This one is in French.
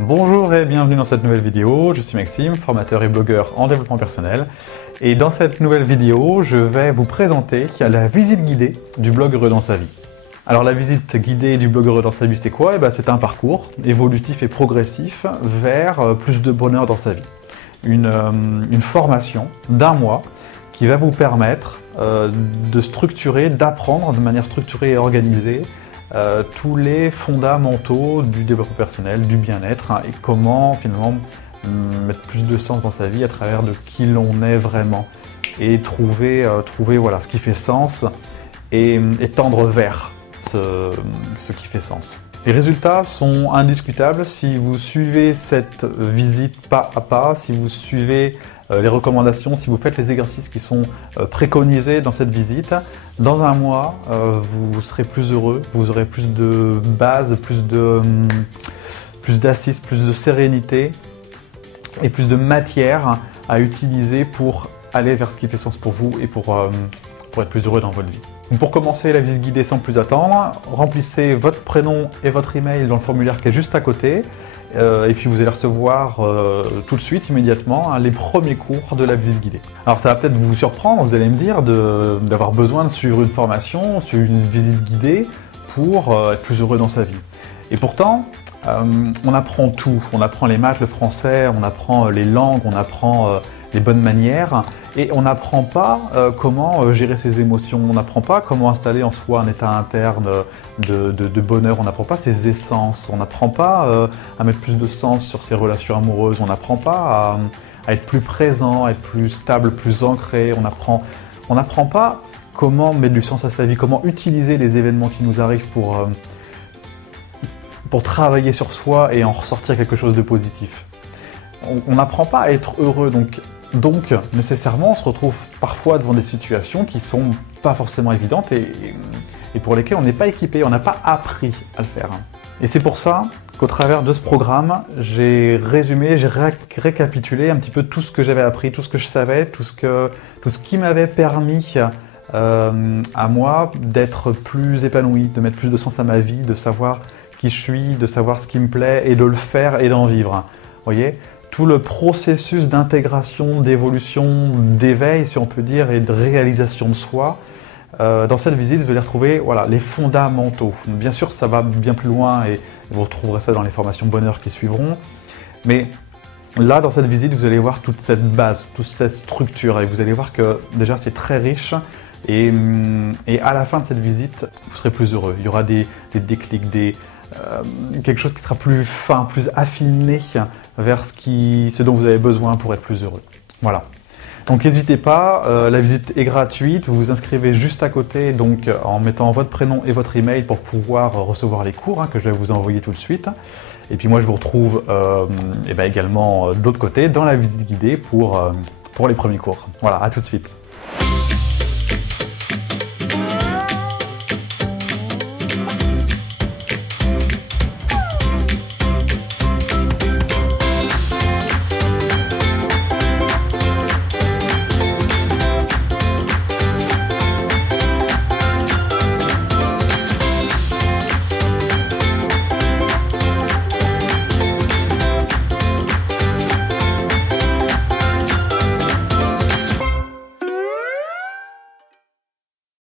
Bonjour et bienvenue dans cette nouvelle vidéo, je suis Maxime, formateur et blogueur en développement personnel. Et dans cette nouvelle vidéo, je vais vous présenter la visite guidée du blog Heureux dans sa vie. Alors la visite guidée du blog Heureux dans sa vie, c'est quoi? C'est un parcours évolutif et progressif vers plus de bonheur dans sa vie. Une formation d'un mois qui va vous permettre de structurer, d'apprendre de manière structurée et organisée tous les fondamentaux du développement personnel, du bien-être et comment finalement mettre plus de sens dans sa vie à travers de qui l'on est vraiment et trouver voilà, ce qui fait sens et tendre vers ce qui fait sens. Les résultats sont indiscutables si vous suivez cette visite pas à pas, si vous suivez les recommandations, si vous faites les exercices qui sont préconisés dans cette visite. Dans un mois, vous serez plus heureux, vous aurez plus de bases, plus d'assises, plus de sérénité et plus de matière à utiliser pour aller vers ce qui fait sens pour vous et pour être plus heureux dans votre vie. Donc pour commencer la visite guidée sans plus attendre, remplissez votre prénom et votre email dans le formulaire qui est juste à côté. Et puis vous allez recevoir tout de suite, immédiatement, les premiers cours de la visite guidée. Alors ça va peut-être vous surprendre, vous allez me dire, d'avoir besoin de suivre une formation, suivre une visite guidée pour être plus heureux dans sa vie. Et pourtant, on apprend tout. On apprend les maths, le français, on apprend les langues, on apprend les bonnes manières. Et on n'apprend pas comment gérer ses émotions, on n'apprend pas comment installer en soi un état interne de bonheur, on n'apprend pas ses essences, on n'apprend pas à mettre plus de sens sur ses relations amoureuses, on n'apprend pas à être plus présent, à être plus stable, plus ancré, on n'apprend pas comment mettre du sens à sa vie, comment utiliser les événements qui nous arrivent pour travailler sur soi et en ressortir quelque chose de positif. On n'apprend pas à être heureux, donc, nécessairement, on se retrouve parfois devant des situations qui ne sont pas forcément évidentes et pour lesquelles on n'est pas équipé, on n'a pas appris à le faire. Et c'est pour ça qu'au travers de ce programme, j'ai résumé, j'ai récapitulé un petit peu tout ce que j'avais appris, tout ce que je savais, tout ce qui m'avait permis à moi d'être plus épanoui, de mettre plus de sens à ma vie, de savoir qui je suis, de savoir ce qui me plaît et de le faire et d'en vivre. Vous voyez ? Tout le processus d'intégration, d'évolution, d'éveil, si on peut dire, et de réalisation de soi. Dans cette visite, vous allez retrouver voilà, les fondamentaux. Bien sûr, ça va bien plus loin et vous retrouverez ça dans les formations bonheur qui suivront. Mais là, dans cette visite, vous allez voir toute cette base, toute cette structure et vous allez voir que déjà, c'est très riche. Et à la fin de cette visite, vous serez plus heureux. Il y aura des déclics, quelque chose qui sera plus fin, plus affiné vers ce dont vous avez besoin pour être plus heureux. Voilà. Donc n'hésitez pas, la visite est gratuite, vous vous inscrivez juste à côté donc en mettant votre prénom et votre email pour pouvoir recevoir les cours que je vais vous envoyer tout de suite. Et puis moi je vous retrouve également de l'autre côté dans la visite guidée pour les premiers cours. Voilà, à tout de suite.